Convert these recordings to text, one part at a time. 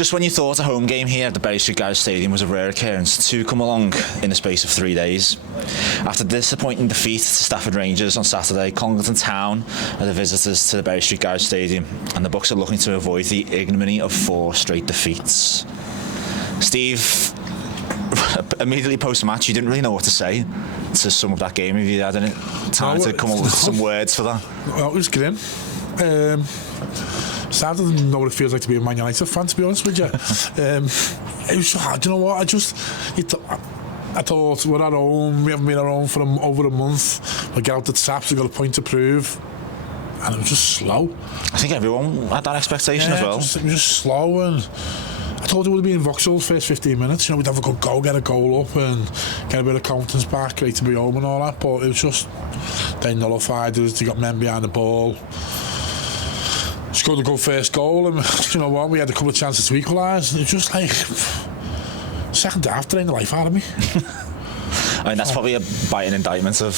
Just when you thought a home game here at the Bury Street Garage Stadium was a rare occurrence, two come along in the space of 3 days. After disappointing defeat to Stafford Rangers on Saturday, Congleton Town are the visitors to the Bury Street Garage Stadium, and the Bucks are looking to avoid the ignominy of 4 straight defeats. Steve, immediately post-match, you didn't really know what to say to sum up that game. Have you had any time to come up with some words for that? Well, it was grim. Sad I didn't know what it feels like to be a Man United fan, to be honest with you. It was so hard. You know what? I thought we're at home. We haven't been at home for over a month. We get out the traps. We've got a point to prove, and it was just slow. I think everyone had that expectation as well. It was just slow, and I thought it would have been Vauxhall the first 15 minutes. You know, we'd have a good go, get a goal up, and get a bit of confidence back. Great to be home and all that. But it was just they nullified us. They got men behind the ball. Scored a good first goal, and you know what? We had a couple of chances to equalise. It was just like second half drained the life out of me. I mean, that's probably a biting indictment of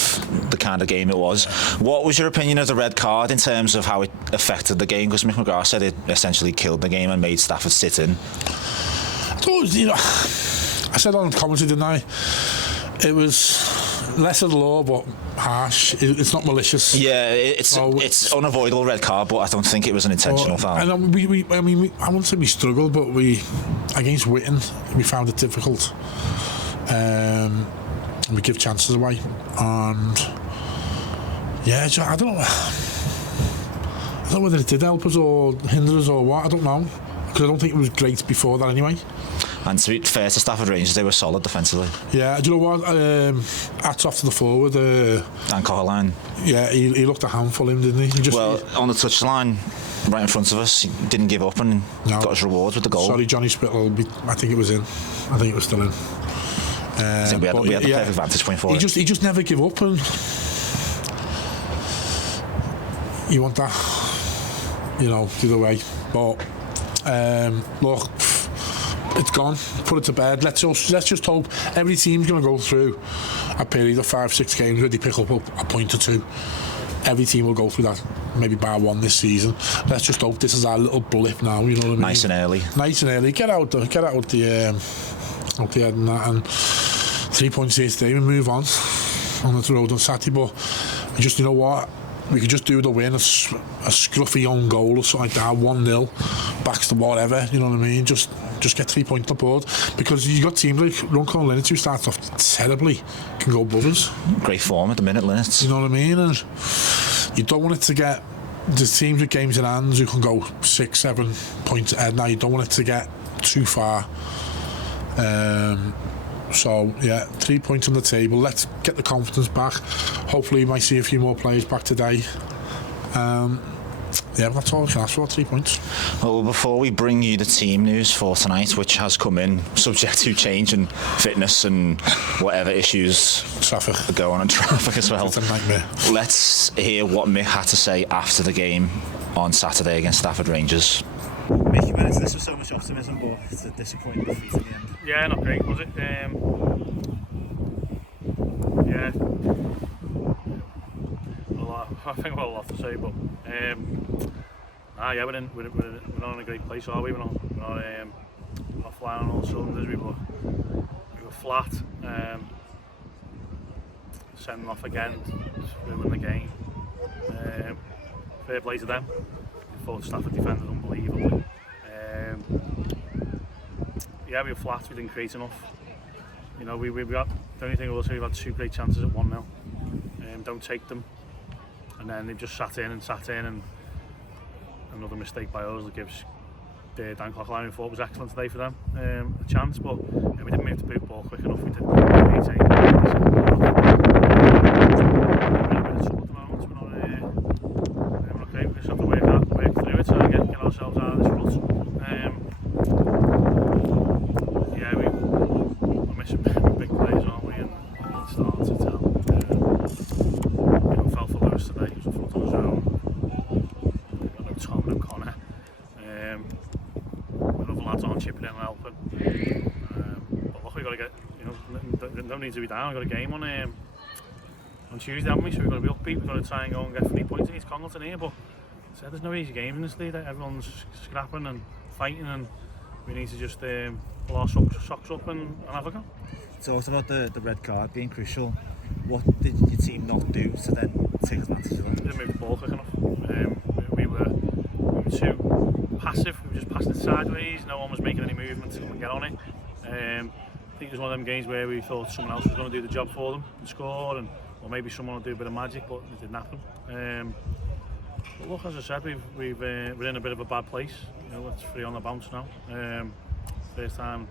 the kind of game it was. What was your opinion of the red card in terms of how it affected the game? Because Mick McGrath said it essentially killed the game and made Stafford sit in. I thought, you know, I said on commentary, didn't I? It was less of the law, but harsh. It's not malicious. Yeah, it's unavoidable red card, but I don't think it was an intentional foul. And I I wouldn't say we struggled, but against Witten, we found it difficult. We give chances away, and yeah, I don't know whether it did help us or hinder us or what. I don't know, because I don't think it was great before that anyway. And to be fair to Stafford Rangers, they were solid defensively. Yeah, do you know what? Hats off to the forward. Dan Congleton. Yeah, he looked a handful, him, didn't he? On the touchline, right in front of us, he didn't give up and got his rewards with the goal. Sorry, Johnny Spittle. I think it was in. I think it was still in. I think we had the perfect vantage point for it. He just never give up, and you want that, you know, the other way. But look, it's gone. Put it to bed. Let's just hope every team's going to go through a period of 5-6 games where they pick up a point or two. Every team will go through that, maybe bar one this season. Let's just hope this is our little blip now. You know what I mean? Nice and early. Get out the head and that, and 3 points here today. We move on the road on Saturday, but you know what? We could just do the win, a scruffy own goal or something like that, 1-0, backs to whatever, you know what I mean? Just get 3 points on the board, because you got teams like Runcorn Linnet, who starts off terribly, can go above us. Great form at the minute, Linnet. You know what I mean? And you don't want it to get the teams with games in hands who can go 6-7 points ahead. Now you don't want it to get too far. So yeah, 3 points on the table. Let's get the confidence back. Hopefully we might see a few more players back today. Yeah, that's all I can ask for, 3 points. Well, before we bring you the team news for tonight, which has come in subject to change and fitness and whatever issues traffic are going on, traffic as well. It's a nightmare. Let's hear what Mick had to say after the game on Saturday against Stafford Rangers. Mick, you went into this with so much optimism, but it's a disappointing defeat in the end. Yeah, not great, was it? Yeah, I think we've got a lot to say, but yeah, we're not in a great place, are we? We're not flying on all cylinders. We were flat. Sending off again, ruining the game. Fair play to them. I thought Stafford defended unbelievably. Yeah, we were flat. We didn't create enough. You know, we got the only thing I will say, we've had 2 great chances at 1-0. Don't take them. And then they've just sat in, and another mistake by us that gives Dan Congleton, who thought was excellent today for them, a chance. But we didn't move the boot ball quick enough. We didn't maintain it. We're not great. We just have to work through it to get ourselves out of this rut. Yeah, we're missing big players, aren't we? And it's starting to tell. Fell for Lewis today. He was a front on his own. We've got no Tom, no Connor. Other lads aren't chipping in and helping. But look, we've got to get, no need to be down. We've got a game on Tuesday, haven't we? So we've got to be upbeat. We've got to try and go and get 3 points against Congleton here. But there's no easy games in this league. Everyone's scrapping and fighting, and we need to just pull our socks up and have a go. Talked about the red card being crucial. What did your team not do to then take advantage of that? Didn't move the ball quick enough. We were too passive. We were just passing it sideways. No one was making any movement to come and get on it. I think it was one of them games where we thought someone else was going to do the job for them and score, or maybe someone will do a bit of magic, but it didn't happen. But look, as I said, we're in a bit of a bad place. You know, it's 3 on the bounce now. First time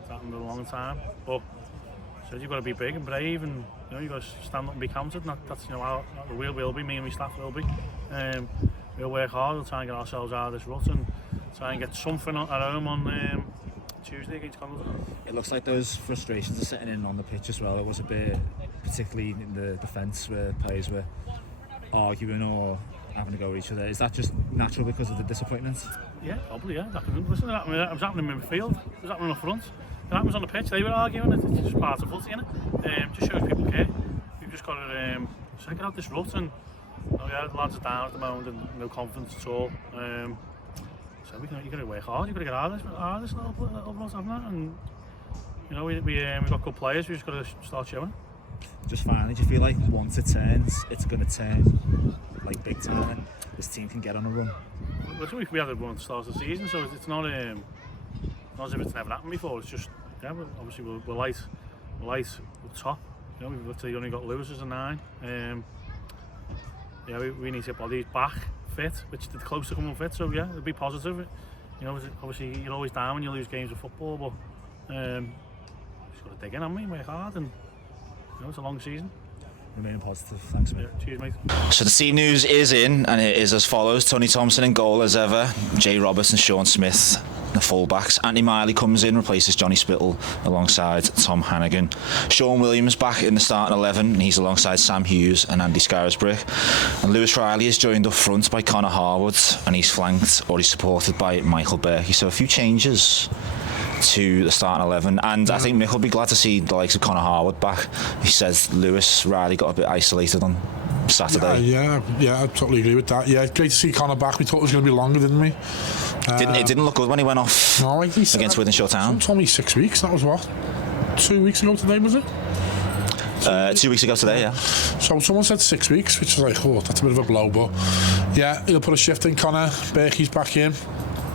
it's happened in a long time. But so you've got to be big and brave, and you know you've got to stand up and be counted. And that's how we will be. Me and my staff will be. We'll work hard. We'll try and get ourselves out of this rut and try and get something at home on Tuesday against Congleton. It looks like those frustrations are setting in on the pitch as well. It was a bit, particularly in the defence, where players were arguing or having to go at each other. Is that just natural because of the disappointment? Yeah, probably, yeah. Listen, it was happening in midfield, it was happening up front. It happens on the pitch, they were arguing, it's just part of footy, isn't it? Just shows people care. We've just got to get out this rut, and the lads are down at the moment and no confidence at all. So you've got to work hard, you've got to get out of this little rut, haven't we? And you know, we've got good players, we've just got to start showing. Just finally, do you feel like once it turns, it's going to turn like big time and this team can get on a run? Well, we had a run at the start of the season, so it's not as if it's never happened before. It's just, yeah, obviously we're light up top. You know, we've literally only got Lewis as a 9. Yeah, we need to get bodies back fit, which they're close to coming fit. So yeah, it'll be positive. You know, obviously you're always down when you lose games of football, but just got to dig in, haven't we? Work hard, and you know, it's a long season. Remaining positive. Thanks, mate. Yeah, cheers, mate. So the team news is in, and it is as follows. Tony Thompson in goal as ever. Jay Roberts and Sean Smith, the full-backs. Anthony Miley comes in, replaces Johnny Spittle alongside Tom Hannigan. Sean Williams back in the starting 11, and he's alongside Sam Hughes and Andy Scarisbrick. And Lewis Riley is joined up front by Connor Harwood, and he's flanked, or he's supported by Michael Berkey. So a few changes to the starting 11, and I think Mick will be glad to see the likes of Connor Harwood back. He says Lewis Riley got a bit isolated on Saturday. Yeah, I totally agree with that. Yeah, great to see Connor back. We thought it was going to be longer, didn't we? It didn't look good when he went off against Wythenshawe Town. Someone told me 6 weeks. That was what? 2 weeks ago today, was it? 2 weeks ago today, yeah. So someone said 6 weeks, which was like, oh, that's a bit of a blow. But yeah, he'll put a shift in. Connor Berkey's back in.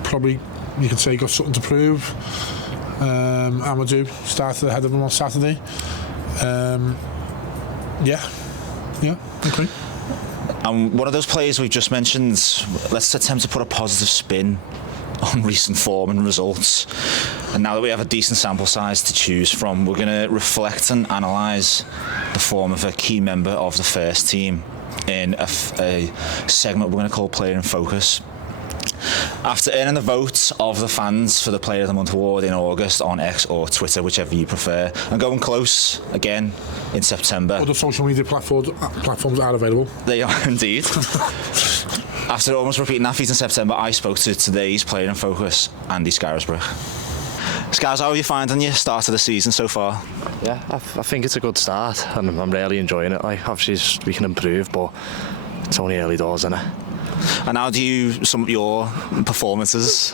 Probably, you could say, got something to prove. Amadou started ahead of him on Saturday. Okay. And one of those players we've just mentioned, let's attempt to put a positive spin on recent form and results. And now that we have a decent sample size to choose from, we're going to reflect and analyse the form of a key member of the first team in a segment we're going to call Player in Focus. After earning the vote of the fans for the Player of the Month award in August on X or Twitter, whichever you prefer, and going close again in September. Other social media platforms are available. They are indeed. After almost repeating that feat in September, I spoke to today's Player in Focus, Andy Scarisbrick. Scars, how are you finding your start of the season so far? Yeah, I think it's a good start, and I'm really enjoying it. Like, obviously we can improve, but it's only early doors, isn't it? And how do you sum up your performances?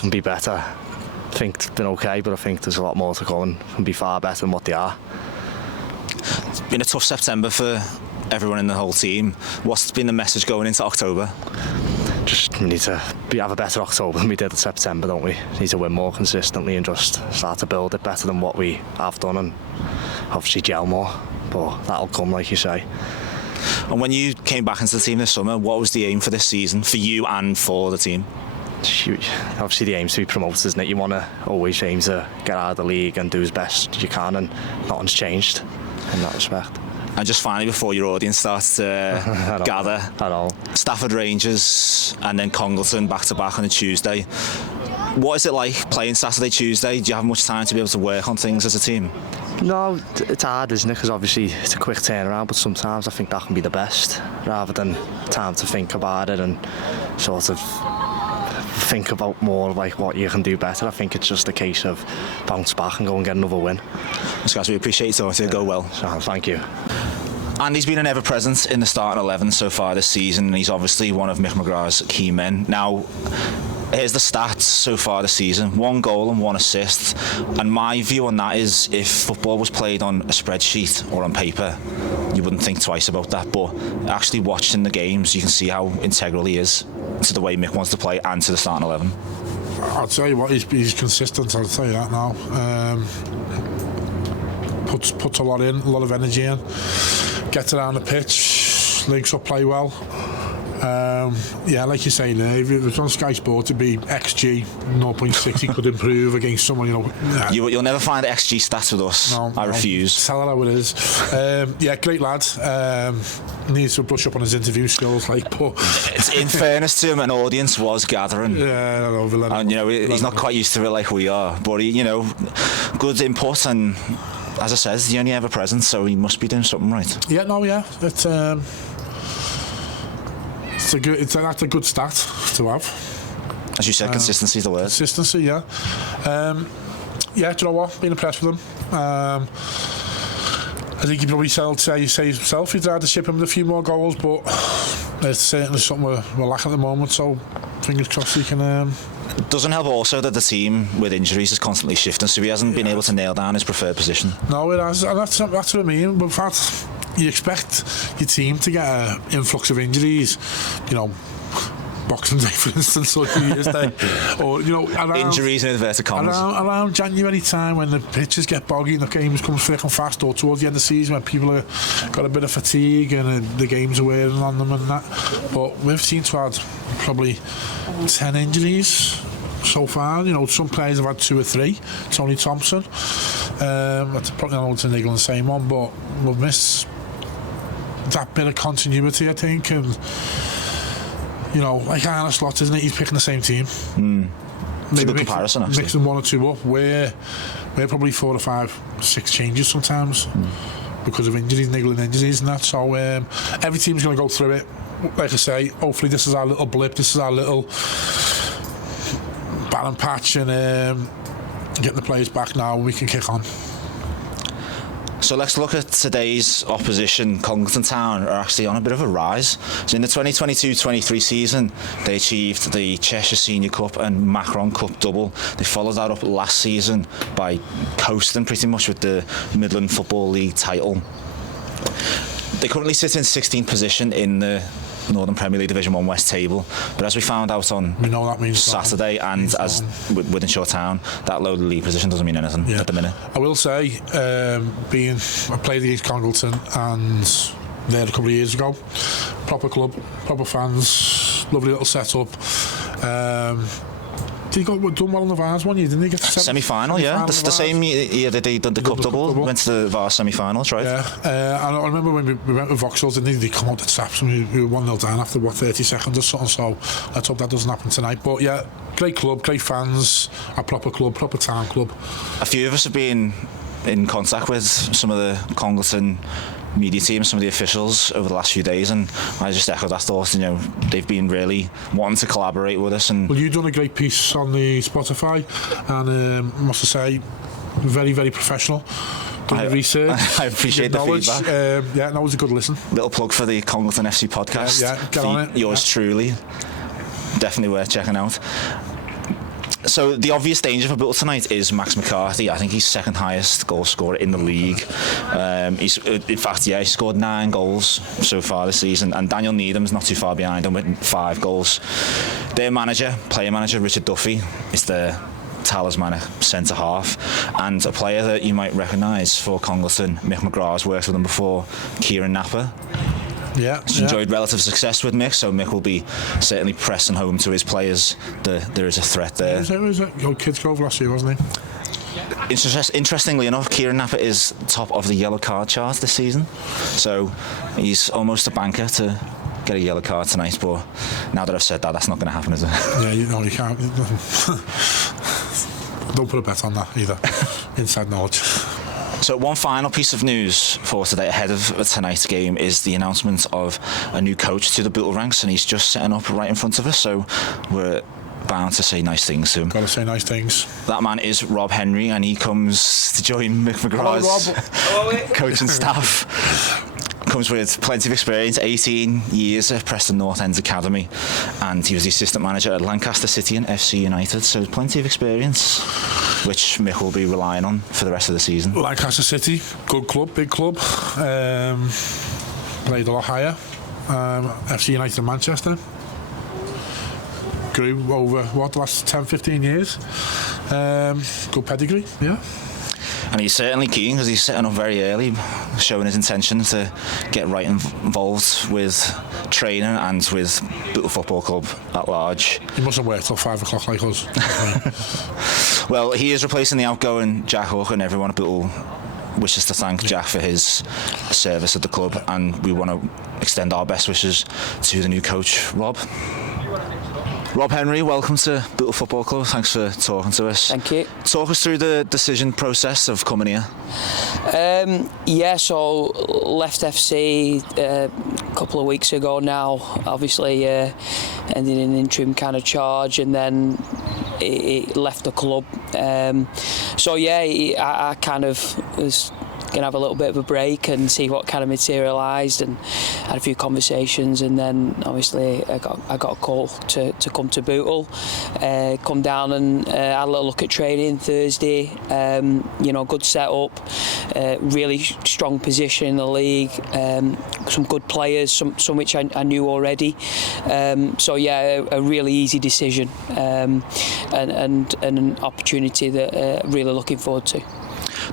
Can be better. I think it's been okay, but I think there's a lot more to come and can be far better than what they are. It's been a tough September for everyone in the whole team. What's been the message going into October? Just we need to have a better October than we did in September, don't we? Need to win more consistently and just start to build it better than what we have done, and obviously gel more, but that'll come, like you say. And when you came back into the team this summer, what was the aim for this season, for you and for the team? Obviously the aim is to be promoted, isn't it? You want to always aim to get out of the league and do as best you can, and nothing's changed in that respect. And just finally, before your audience starts to gather, Stafford Rangers and then Congleton back-to-back on a Tuesday. What is it like playing Saturday, Tuesday? Do you have much time to be able to work on things as a team? No, it's hard, isn't it? Because obviously it's a quick turnaround, but sometimes I think that can be the best, rather than time to think about it and sort of think about more like what you can do better. I think it's just a case of bounce back and go and get another win. Guys, we appreciate it. So go well. So, thank you. Andy's been an ever-present in the starting 11 so far this season, and he's obviously one of Mick McGrath's key men. Now, Here's the stats so far this season: 1 goal and 1 assist. And my view on that is, if football was played on a spreadsheet or on paper, you wouldn't think twice about that. But actually watching the games, you can see how integral he is to the way Mick wants to play and to the starting 11. I'll tell you what, he's consistent, I'll tell you that now. Puts a lot in, a lot of energy in, gets around the pitch, links up play well. Yeah, like you say there, if it was on Sky Sport, it'd be XG 0.6. He could improve against someone, you know. You'll never find XG stats with us. No, I refuse. Tell her how it is. Yeah, great lad. Needs to brush up on his interview skills, but In fairness to him, an audience was gathering. Yeah, I know. And you know, he's not quite used to it like we are, but he, you know, good input, and as I said, he's the only ever present, so he must be doing something right. Yeah, no, yeah, that's a good stat to have. As you said, consistency is the word. Consistency, yeah. Yeah, do you know what? Been impressed with him. I think he probably say himself he'd rather ship him with a few more goals, but it's certainly something we're lacking at the moment, so fingers crossed he can. Doesn't help also that the team with injuries is constantly shifting, so he hasn't been able to nail down his preferred position. No, it has, and that's what I mean. But in fact, you expect your team to get an influx of injuries, you know, Boxing Day, for instance, or New Year's Day, or you know, injuries in inverted commas. Around January time, when the pitches get boggy and the games come thick and fast, or towards the end of the season when people have got a bit of fatigue and the games are wearing on them and that. But we've seen to had probably 10 injuries so far. You know, some players have had 2 or 3. Tony Thompson, that's probably not to niggle the same one, but we've missed that bit of continuity, I think, and you know, like Arne Slot, isn't it? He's picking the same team. It's a good comparison, actually. Mixing 1 or 2 up. We're probably 4 or 5, 6 changes sometimes because of injuries, niggling injuries and that. So every team's going to go through it. Like I say, hopefully this is our little blip. This is our little barren patch, and getting the players back now, and we can kick on. So let's look at today's opposition. Congleton Town are actually on a bit of a rise. So in the 2022-23 season, they achieved the Cheshire Senior Cup and Macron Cup double. They followed that up last season by coasting pretty much with the Midland Football League title. They currently sit in 16th position in the Northern Premier League Division 1 West table, but as we found out on Saturday, and as within Shore Town, that low league position doesn't mean anything at the minute. I will say, I played against Congleton and there a couple of years ago, proper club, proper fans, lovely little setup. He got done well in the Vars one year, didn't he? Get to semi-final, yeah. The same year that they done the cup double, went to the Vars semi-finals, right? Yeah. And I remember when we went with Vauxhall, didn't they come out the traps and we were 1-0 down after 30 seconds or something. So let's hope that doesn't happen tonight. But yeah, great club, great fans, a proper club, proper town club. A few of us have been in contact with some of the Congleton media team, some of the officials over the last few days, and I just echo that thought. You know, they've been really wanting to collaborate with us. And well, you've done a great piece on the Spotify, and I must say, very, very professional. Done research. I appreciate the feedback. Yeah, that was a good listen. Little plug for the Congleton FC podcast. Yeah, get on it. Yours truly. Definitely worth checking out. So the obvious danger for Bootle tonight is Max McCarthy. I think he's second highest goal scorer in the league. He scored 9 goals so far this season, and Daniel Needham's not too far behind him with 5 goals. Their player manager Richard Duffy, is the talismanic centre half, and a player that you might recognise for Congleton, Mick McGrath's worked with him before, Kieran Napper. Yeah, he's enjoyed relative success with Mick, so Mick will be certainly pressing home to his players that there is a threat there. It was Kids Grove last year, wasn't he? Interestingly enough, Kieran Napper is top of the yellow card chart this season, so he's almost a banker to get a yellow card tonight. But now that I've said that, that's not going to happen, is it? Yeah, you can't. Don't put a bet on that either. Inside knowledge. So one final piece of news for today ahead of tonight's game is the announcement of a new coach to the Bootle ranks, and he's just setting up right in front of us, so we're bound to say nice things to him. Gotta say nice things. That man is Rob Henry, and he comes to join Mick McGrath's coaching staff. comes with plenty of experience, 18 years at Preston North End's Academy, and he was the assistant manager at Lancaster City and FC United, so plenty of experience, which Mick will be relying on for the rest of the season. Lancaster City, good club, big club. Played a lot higher. FC United in Manchester. Grew over, the last 10, 15 years. Good pedigree, yeah. And he's certainly keen because he's setting up very early, showing his intention to get right involved with training and with Bootle Football Club at large. He mustn't work till 5 o'clock like us. Well, he is replacing the outgoing Jack Hook, and everyone at Bootle wishes to thank Jack for his service at the club, and we want to extend our best wishes to the new coach, Rob. Rob Henry, welcome to Bootle Football Club. Thanks for talking to us. Thank you. Talk us through the decision process of coming here. So left FC a couple of weeks ago now. Obviously, ended in an interim kind of charge, and then it left the club. I kind of was going to have a little bit of a break and see what kind of materialised, and had a few conversations, and then obviously I got a call to come to Bootle, come down and had a little look at training Thursday. Good setup, really strong position in the league, some good players, some which I knew already. A really easy decision, and an opportunity that really looking forward to.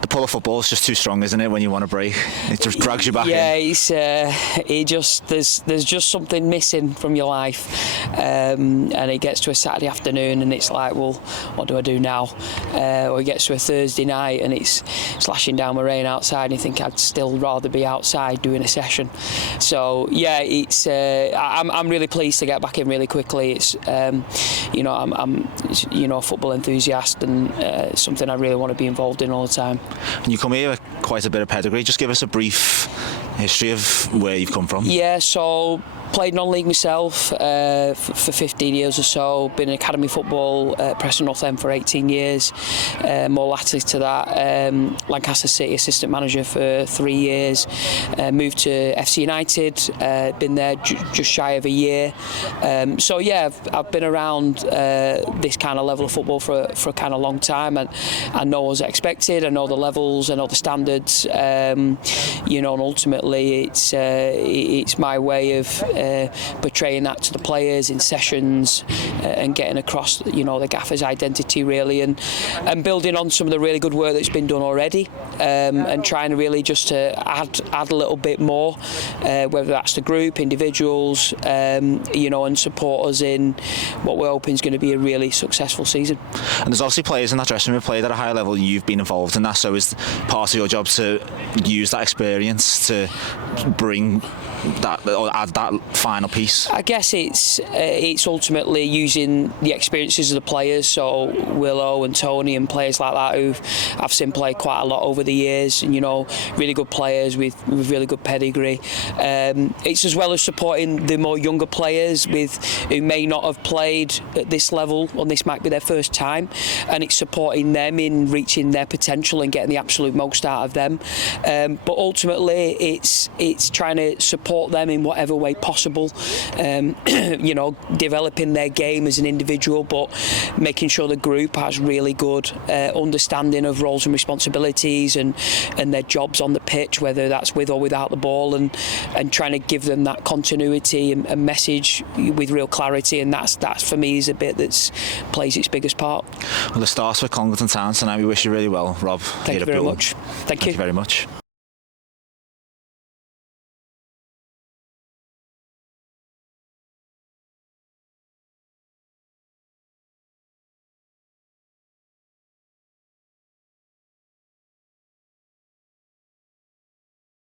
The pull of football is just too strong, isn't it, when you want to break? It just drags you back in. There's just something missing from your life, and it gets to a Saturday afternoon and it's like, well, what do I do now? Or it gets to a Thursday night and it's slashing down with rain outside, and you think I'd still rather be outside doing a session. So I'm really pleased to get back in really quickly. It's I'm a football enthusiast, and something I really want to be involved in all the time. And you come here with quite a bit of pedigree. Just give us a brief history of where you've come from. Yeah, so played non-league myself for 15 years or so. Been in academy football at Preston North End for 18 years. More latterly to that, Lancaster City assistant manager for 3 years. Moved to FC United. Been there just shy of a year. I've been around this kind of level of football for a kind of long time, and I know what's expected. I know the levels. I know the standards. And ultimately, it's my way of portraying that to the players in sessions, and getting across the gaffer's identity really, and building on some of the really good work that's been done already, and trying to really just to add a little bit more, whether that's the group, individuals, and support us in what we're hoping is going to be a really successful season. And there's obviously players in that dressing room who played at a high level. You've been involved in that, so is part of your job to use that experience to bring that, or add that final piece? I guess it's ultimately using the experiences of the players, so Willow and Tony and players like that who I've seen play quite a lot over the years, and really good players with really good pedigree. It's as well as supporting the more younger players who may not have played at this level, and this might be their first time, and it's supporting them in reaching their potential and getting the absolute most out of them. But ultimately it's trying to support them in whatever way possible, developing their game as an individual, but making sure the group has really good understanding of roles and responsibilities and their jobs on the pitch, whether that's with or without the ball, and trying to give them that continuity and message with real clarity, and that's for me is a bit that plays its biggest part. Well, it starts with Congleton Town tonight. We wish you really well, Rob. Thank you very much. Thank you very much.